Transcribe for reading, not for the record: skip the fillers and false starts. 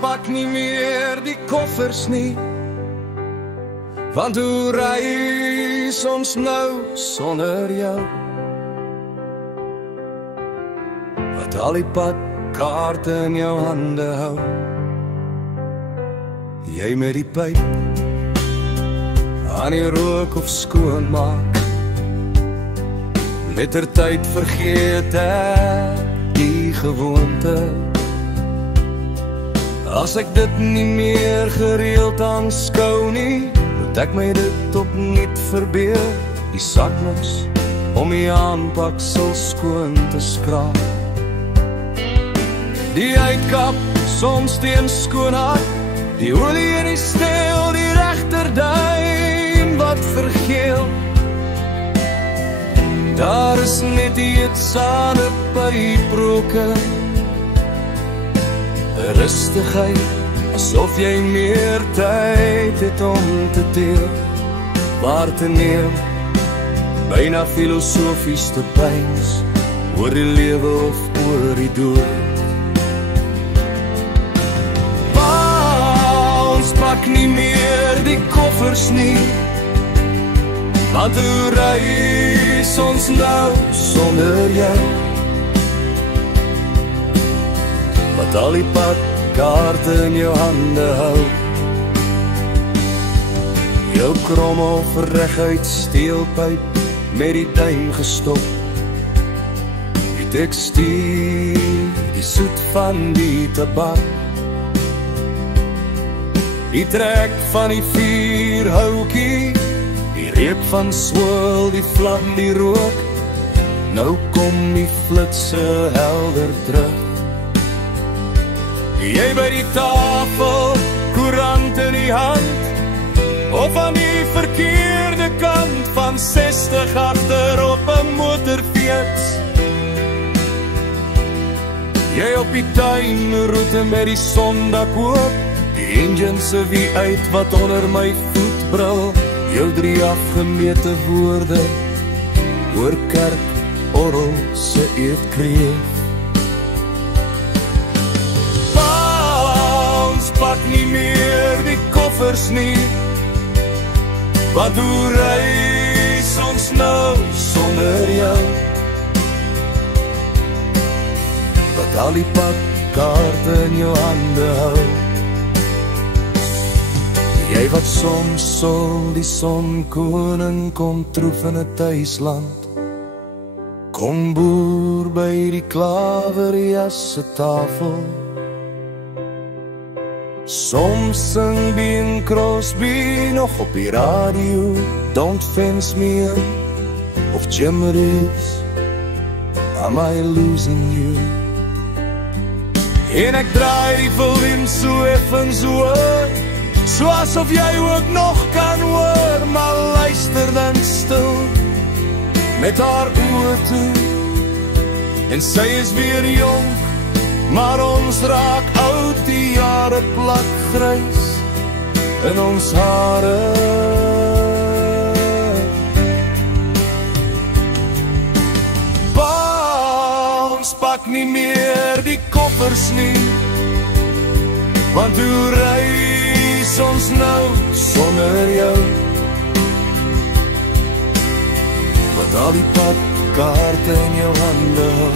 pak nie meer die koffers nie, want hoe reis ons nou sonder jou? Wat al die padkaarte in jou hande hou, jy met die pyp aan die rook of skoonmaak, mettertyd vergeet ek die gewoonte. As ek dit nie meer gereeld aanskou nie, moet ek my dit opnuut verbeel, die sakmes om die aanpaksel skoon te skraap, die uitkap soms teen skoonheid, die olie in die steel, die regterduim wat vergeel. Daar is net iets aan 'n pyproke, 'n rustigheid, asof jy meer tyd het om te deel, waar te neem, byna filosofies te pyns, oor die lewe of oor die dood. Ons pak nie meer die koffers nie, want hoe reis ons nou sonder jou? Wat al die padkaarte in jou hande hou, jou krom of reguit steelpyp met die duim gestop, die tekstiel, die soet van die tabak, die trek van die vuurhoukie, die reep van swil, die vlam, die rook, nou kom die flitse helder terug. Jy by die tafel, koerant in die hand, of aan die verkeerde kant van 60 agter op 'n motorfiets. Jy op die tuinroete met die sondak oop, die engine se wie uit wat onder my voet brul, jou 3 afgemete woorde oor kerkorrel se eetkreef. Ons pak nie meer die koffers nie, want hoe reis ons nou sonder jou? Wat al die padkaarte in jou hande hou, jy wat soms sol die sonkoning kom troef in 'n tuisland, kom boer by die klaverjas se tafel, soms sing Bing Crosby nog op die radio, Don't Fence Me In, of Jim Reeves, Am I Losing You? En ek draai die volume so effens hoor, so asof jy ook nog kan hoor, maar luister dan stil, met haar oë toe, en sy is weer jong, maar ons raak oud, die jare plak grys in ons hare. Ons pak nie meer die koffers nie, want hoe reis ons nou sonder jou? Wat al die padkaarte in jou hande hou,